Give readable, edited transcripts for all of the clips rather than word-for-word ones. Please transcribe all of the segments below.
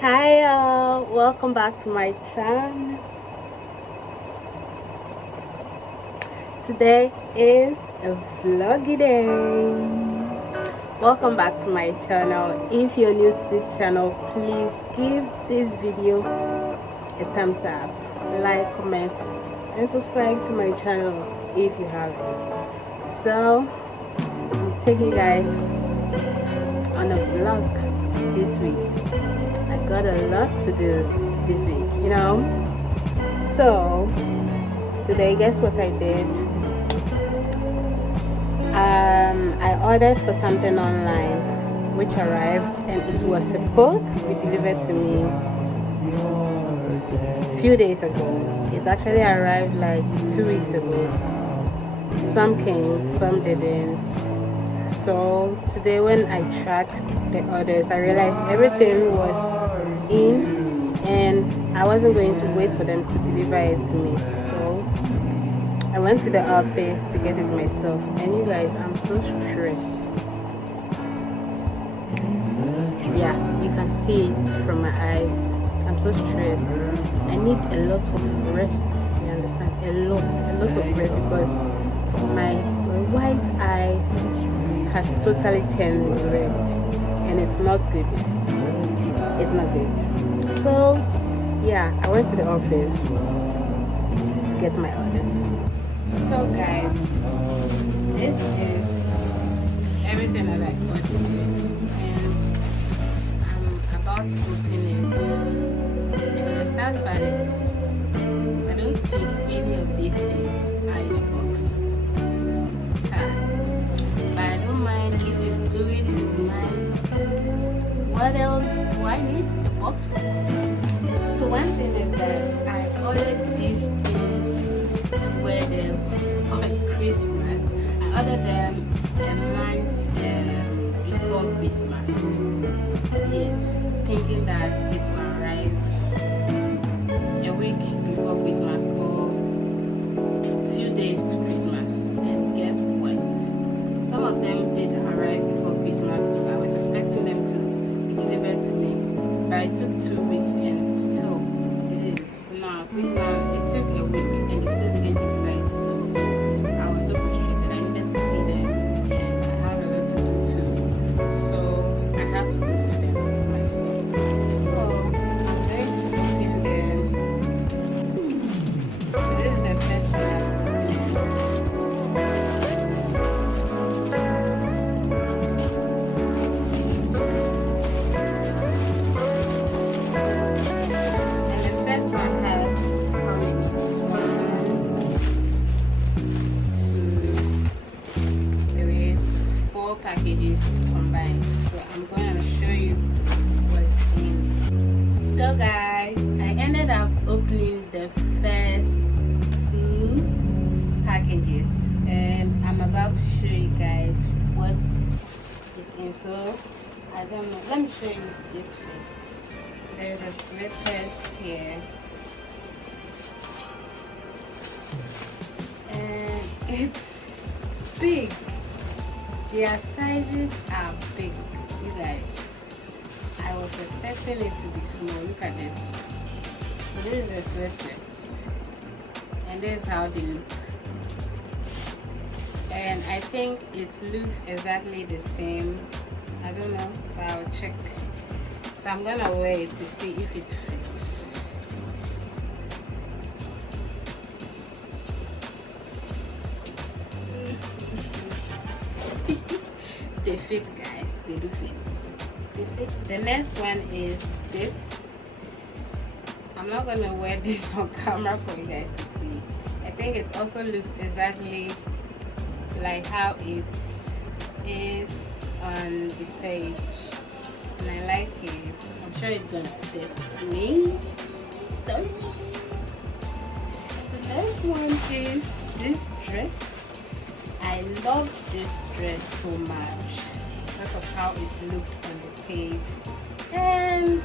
Hi y'all, welcome back to my channel. Today is a vloggy day. Welcome back to my channel. If you're new to this channel, please give this video a thumbs up, like, comment, and subscribe to my channel if you haven't. So I'm taking you guys on a vlog this week. I got a lot to do this week, So today, guess what I did? I ordered for something online, which arrived, and it was supposed to be delivered to me a few days ago. It actually arrived like 2 weeks ago. Some came, some didn't. So today when I tracked the orders, I realized everything was in and I wasn't going to wait for them to deliver it to me. So I went to the office to get it myself, and you guys, I'm so stressed. Yeah, you can see it from my eyes. I'm so stressed. I need a lot of rest. You understand? A lot of rest, because my white eyes has totally turned red, and it's not good. It's not good. So yeah, I went to the office to get my orders. So guys, this is everything that I ordered, and I'm about to open it. And the sad part is, I don't think any of these things are in the box. Sad. But I don't mind if it's good, it's nice. What else do I need the box for? So one thing is that I ordered these things to wear them on Christmas. I ordered them a month before Christmas. Yes, thinking that it will arrive a week before Christmas or a few days to Christmas. And guess what? Some of them did arrive before Christmas too. I was expecting them to be delivered to me, but it took 2 weeks and still it didn't. No, Christmas, it took a week and it still didn't deliver. So I was so frustrated. I needed to see them, and I have a lot to do too. So I had to go for them myself. So I'm going to open them. So this is the first one. Packages combined, so I'm going to show you what's in. So guys, I ended up opening the first 2 packages, and I'm about to show you guys what is in. So I don't know, let me show you this first. There's a slippers here, and it's big. Their sizes are big, you guys. I was expecting it to be small. Look at this. So this is the slippers, and this is how they look. And I think it looks exactly the same. I don't know, but I'll check. So I'm gonna wear it to see if it fits. They fit, guys. They do fit. They fit. The next one is this. I'm not gonna wear this on camera for you guys to see. I think it also looks exactly like how it is on the page, and I like it. I'm sure it's gonna fit me. So the next one is this dress. I love this dress so much because of how it looked on the page, and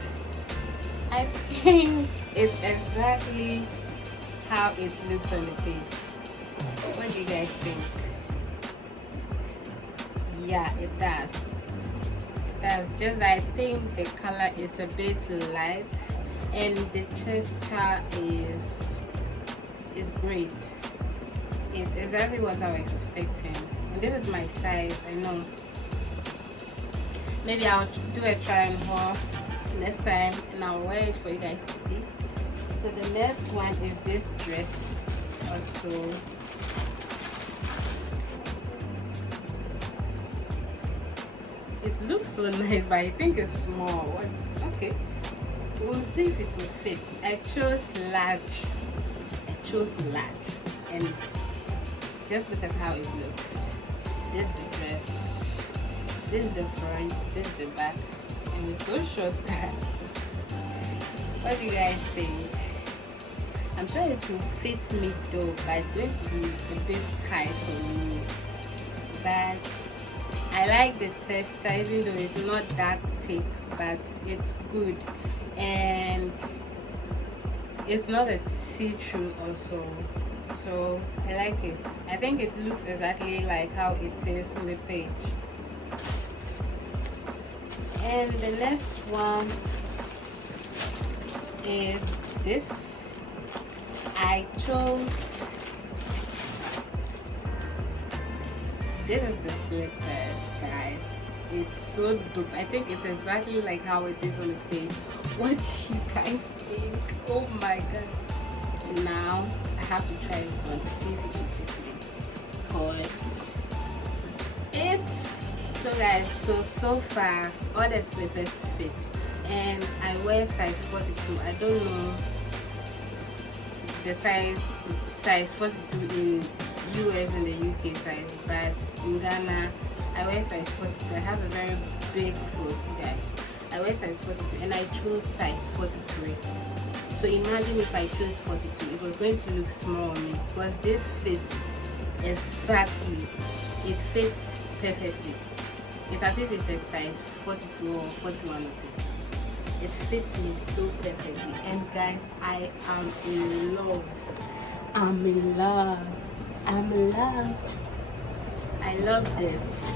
I think it's exactly how it looks on the page. What do you guys think? Yeah, it does. That's just, I think the color is a bit light, and the texture is great. It's exactly what I was expecting. And this is my size, I know. Maybe I'll do a try and haul next time, and I'll wear it for you guys to see. So the next one is this dress also. It looks so nice, but I think it's small. What? Okay, we'll see if it will fit. I chose large, and just look at how it looks. This is the dress, this is the front, this is the back, and it's so short, guys. What do you guys think? I'm sure it will fit me though, but it's going to be a bit tight on me. But I like the texture, even though it's not that thick, but it's good. And it's not a see-through also. So I like it. I think it looks exactly like how it is on the page. And the next one is this. I chose, this is the slippers, guys. It's so dope. I think it's exactly like how it is on the page. What do you guys think? Oh my god. Now I have to try it on to see if it will fit me, because it's so, guys, so far all the slippers fit, and I wear size 42. I don't know the size 42 in US and the UK size, but in Ghana I wear size 42. I have a very big foot, guys. I wear size 42 and I chose size 43. So imagine if I chose 42, it was going to look small on me, because this fits exactly. It fits perfectly. It's as if it's a size 42 or 41 of it. It fits me so perfectly, and guys, I am in love. I'm in love. I love this.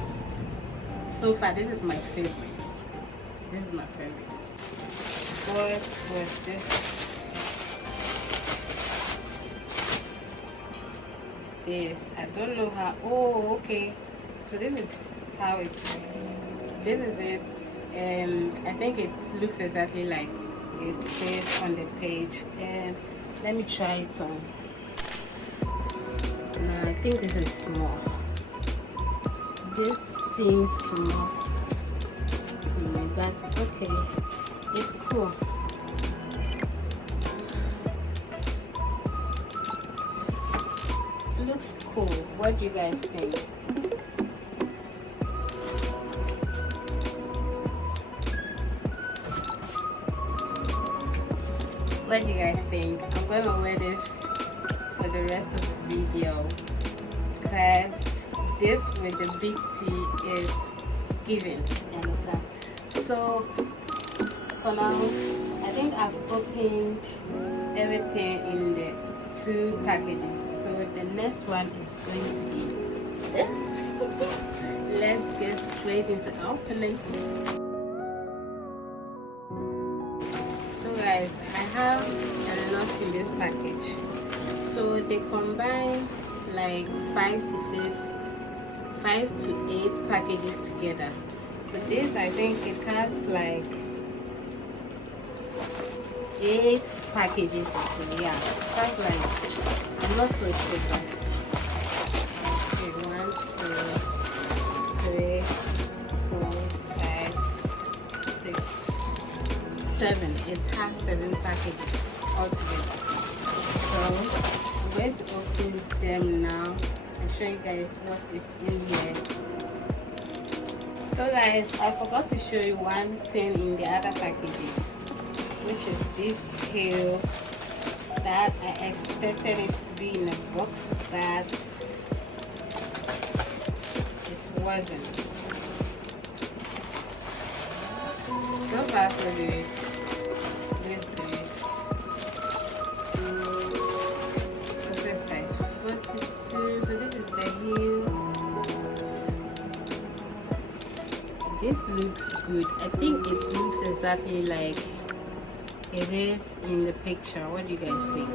So far, this is my favorite. What was this? I don't know how. Oh, okay. So this is how it. This is it. And I think it looks exactly like it is on the page. And let me try it on. No, I think this is small. This seems small to me, but okay, it's cool. It looks cool. What do you guys think? What do you guys think? I'm gonna wear this for the rest of the video, because this with the big T is giving, you understand? So for now, I think I've opened everything in the 2 packages. So the next one is going to be this. Let's get straight into opening. So guys, I have a lot in this package. So they combine like 5 to 8 packages together. So this, I think it has like 8 packages or so. Yeah, sounds like, I'm not so sure, but okay, 1, 2, 3, 4, 5, 6, 7. It has 7 packages altogether. So I'm going to open them now and show you guys what is in here. So guys, I forgot to show you one thing in the other packages, which is this heel that I expected it to be in a box, but it wasn't. So far so good. This is size 42. So this is the heel. This looks good. exactly like it is in the picture. What do you guys think?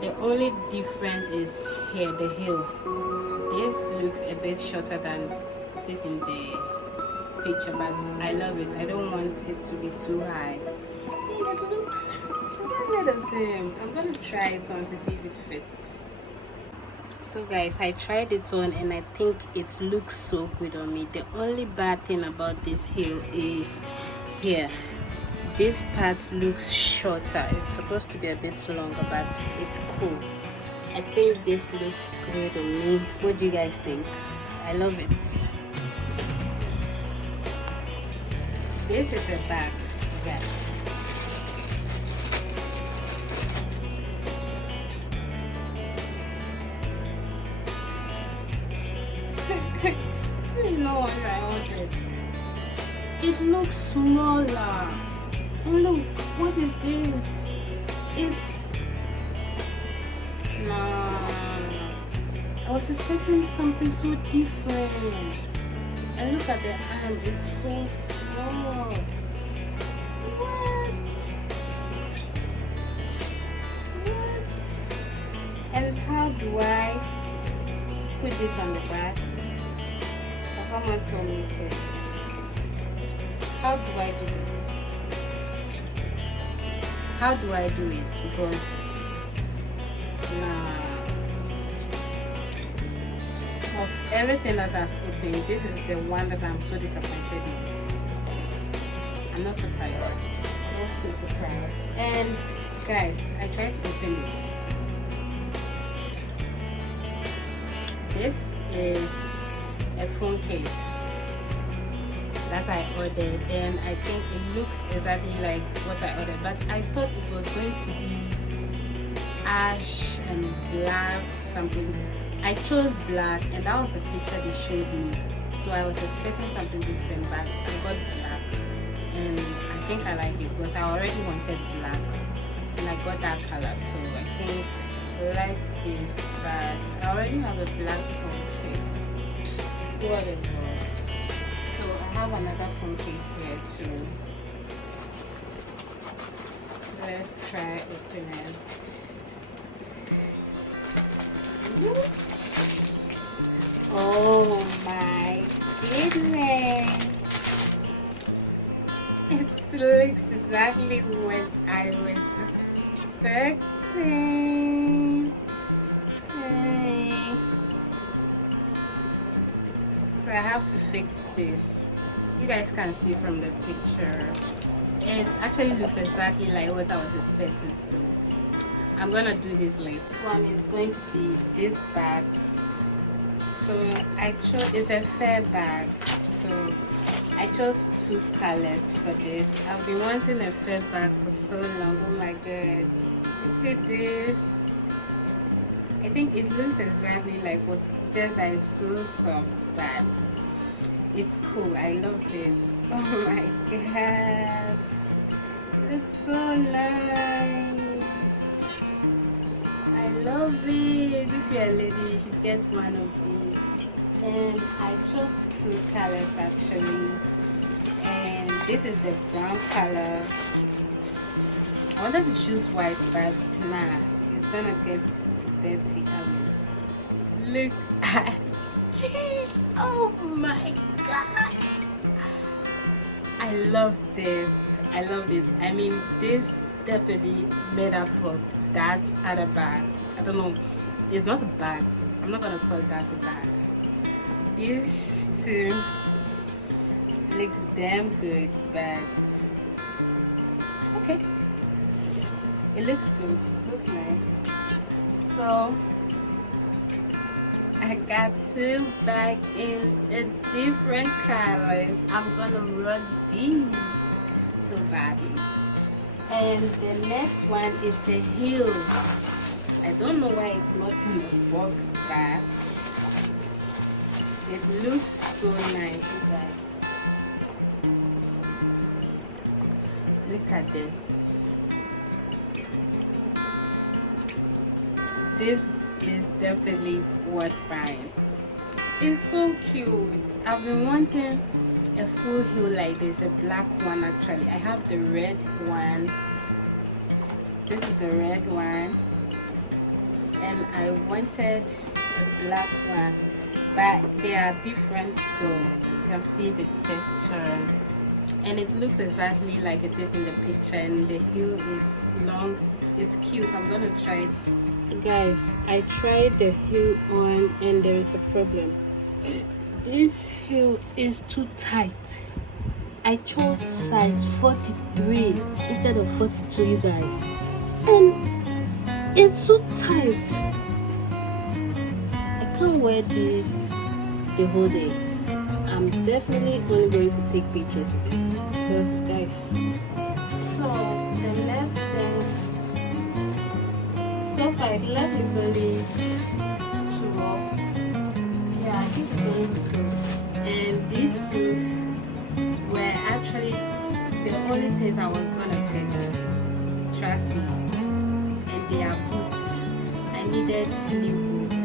The only difference is here, the heel. This looks a bit shorter than it is in the picture, but I love it. I don't want it to be too high. It looks exactly the same. I'm gonna try it on to see if it fits. So guys, I tried it on and I think it looks so good on me. The only bad thing about this heel is here. This part looks shorter. It's supposed to be a bit longer, but it's cool. I think this looks great on me. What do you guys think? I love it. This is a bag, guys. This is not what I wanted. It looks smaller. And look, what is this? It's no. I was expecting something so different. And look at the arm, it's so small. What? And how do I put this on the back? Someone told me this. How do I do this? How do I do it? Because of everything that I've opened, this is the one that I'm so disappointed in. I'm not surprised. I'm not so surprised. And guys, I tried to open this. This is a phone case that I ordered, and I think it looks exactly like what I ordered, but I thought it was going to be ash and black something. I chose black, and that was the picture they showed me, so I was expecting something different, but I got black, and I think I like it because I already wanted black and I got that color, so I think I like this, but I already have a black phone case. Whatever. So I have another phone case here too. Let's try opening. Oh my goodness! It looks exactly what I was expecting. So I have to fix this. You guys can see from the picture. It actually looks exactly like what I was expecting. So I'm gonna do this later. One is going to be this bag. So I chose, it's a fair bag. So I chose two colors for this. I've been wanting a fair bag for so long. Oh my god. You see this? I think it looks exactly like what, just that it's so soft, but it's cool. I love it. Oh my god. It looks so nice. I love it. If you're a lady, you should get one of these. And I chose two colors actually. And this is the brown color. I wanted to choose white, but nah, it's gonna get dirty. Look at this. Oh my god. I love this. I love it. I mean, this definitely made up for that other bag. I don't know, it's not a bag. I'm not gonna call that a bag. This too looks damn good, but okay, it looks good, it looks nice. So I got two bags in a different colors. I'm gonna rock these so badly. And the next one is a heel. I don't know why it's not in the box, but it looks so nice, you guys. Look at this. This is definitely worth buying. It's so cute. I've been wanting a full heel like this, a black one actually. I have the red one. This is the red one, and I wanted a black one, but they are different though. You can see the texture, and it looks exactly like it is in the picture, and the heel is long. It's cute. I'm gonna try it. Guys, I tried the heel on and there is a problem. This heel is too tight. I chose size 43 instead of 42, you guys, and it's so tight. I can't wear this the whole day. I'm definitely only going to take pictures with this because, guys. So the next thing, so far I left is only 2 up. Yeah, this is only 2, and these 2 were actually the only things I was gonna purchase. Trust me. And they are boots. I needed new boots.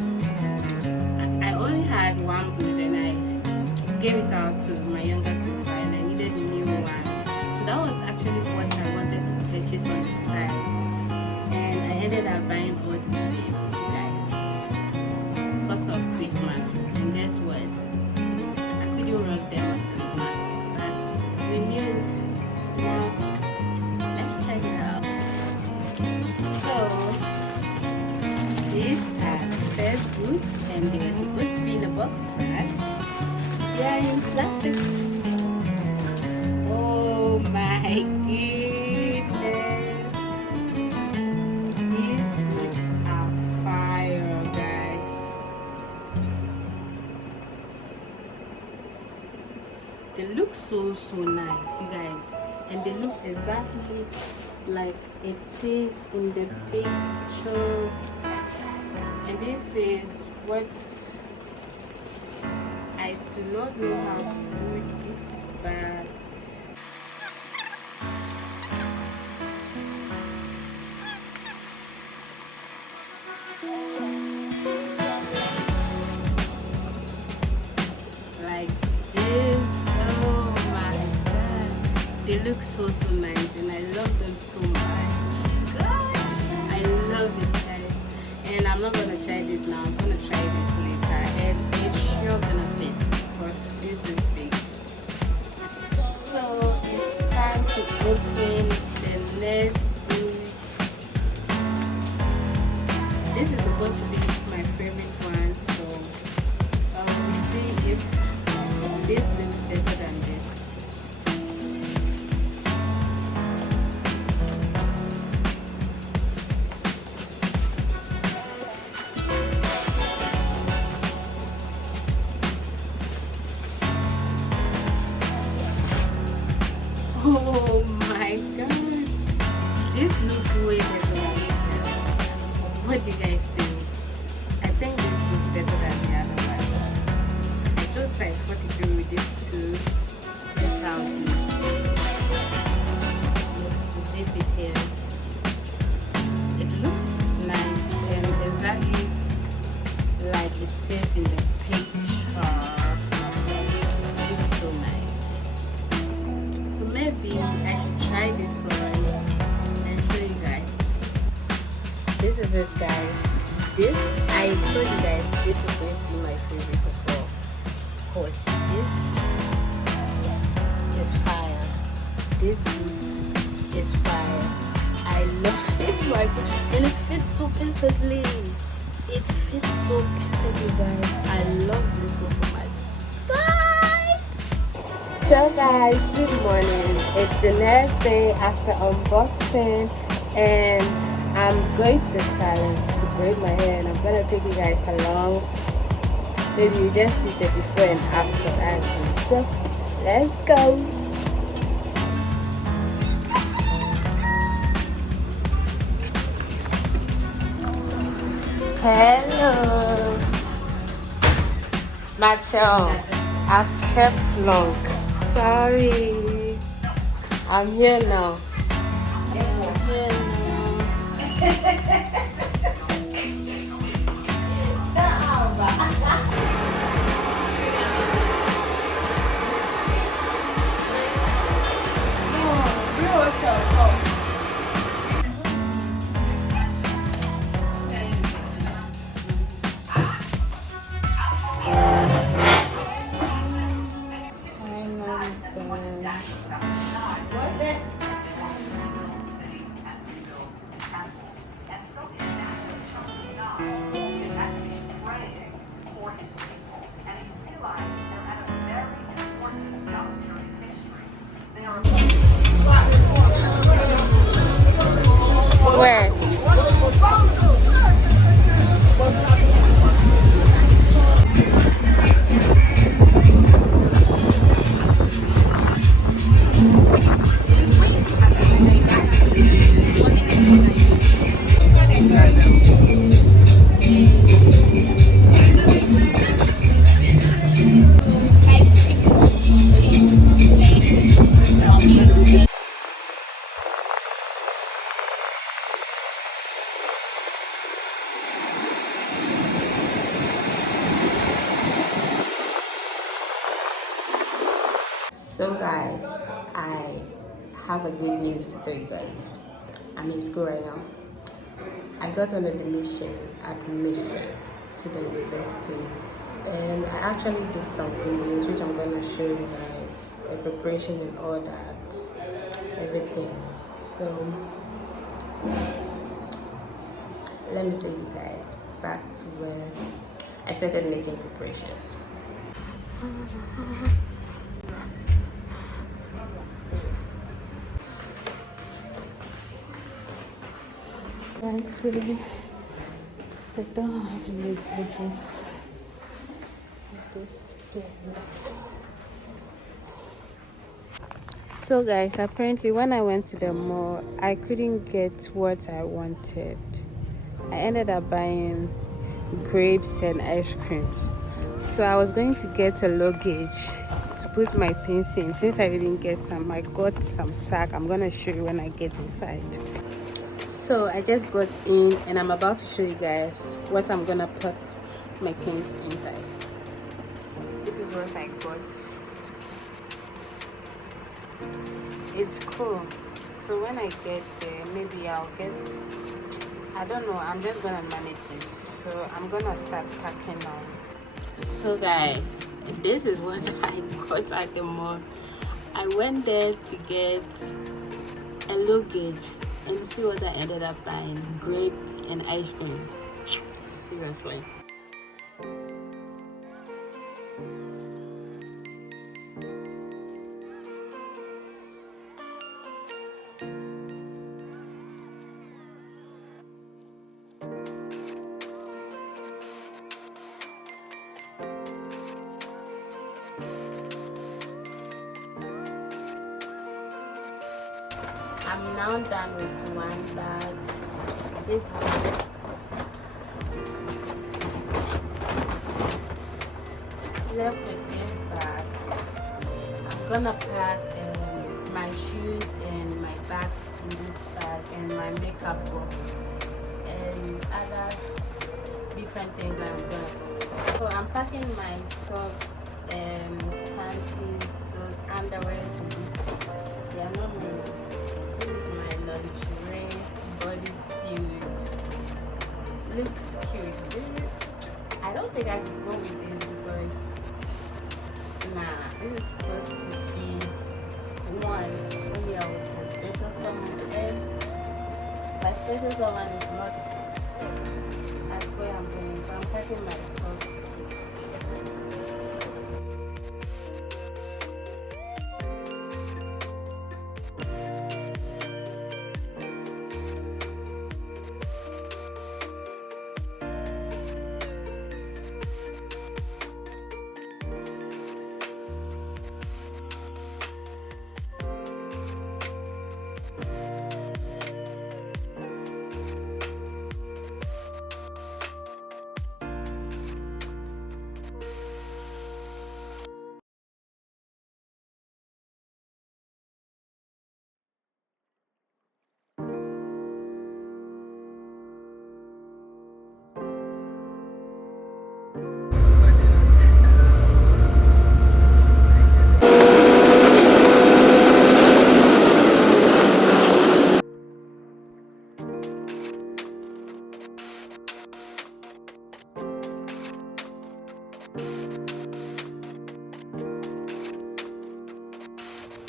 I only had one boot and I gave it out to my younger sister, and I needed a new one. So that was actually what I wanted to purchase on the site. And I ended up buying all these, guys, because of Christmas. And guess what? I couldn't rock them on Christmas. But we knew, let's check it out. So these are first boots, and they were supposed to be in a box, but they are in plastics. Oh my goodness. These boots are fire, guys. They look so nice, you guys, and they look exactly like it is in the picture. And this is what I do not know how to do this, but like this. Oh my god, they look so nice, and I love them so much. Gosh, I love it, guys. And I'm not gonna try this now. I'm gonna try this later, and it's sure gonna fit because this looks big. So it's time to open the next boot. This is supposed to be my favorite one, so we'll see if this looks better than this. Oh my god, this looks way better than the other. What do you guys think? I think this looks better than the other one. I chose size 43 with this 2. That's how it looks. Zip it here. It looks nice and exactly like it is in the picture. It looks so nice. Maybe I should try this one and show you guys. This is it, guys. This, I told you guys, this is going to be my favorite of all. Because this is fire. This boot is fire. I love it, my god. And it fits so perfectly. It fits so perfectly, guys. I love this so much. So guys, good morning. It's the next day after unboxing, and I'm going to the salon to braid my hair, and I'm gonna take you guys along. Maybe you just see the before and after that. So let's go. Hello, Mattel. I've kept long. Sorry. I'm here now. I'm here now. have a good news to tell you guys. I'm in school right now. I got an admission to the university, and I actually did some videos which I'm gonna show you guys, the preparation and all that, everything. So let me tell you guys back to where I started making preparations. Actually, I don't have luggages at this place. So guys, apparently when I went to the mall, I couldn't get what I wanted. I ended up buying grapes and ice creams. So I was going to get a luggage to put my things in. Since I didn't get some, I got some sack. I'm gonna show you when I get inside. So I just got in and I'm about to show you guys what I'm gonna put my things inside. This is what I got. It's cool. So when I get there, maybe I'll get, I don't know, I'm just gonna manage this. So I'm gonna start packing now. So guys, this is what I got at the mall. I went there to get a luggage, and you see what I ended up buying: grapes and ice creams. Seriously. I'm now done with one bag. This has left with this bag. I'm gonna pack my shoes and my bags in this bag, and my makeup box and other different things that I'm gonna do. So I'm packing my socks and panties, those underwears in this. They are not many. This is my lingerie bodysuit. Looks cute. I don't think I could go with this because this is supposed to be one when you're with a special someone, and my special someone is not at where I'm going, so I'm packing my socks.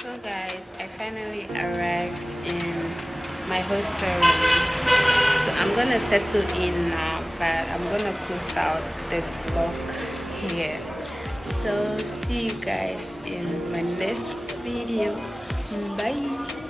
So guys, I finally arrived in my hostel room. So I'm gonna settle in now, but I'm gonna close out the vlog here. So see you guys in my next video. Bye.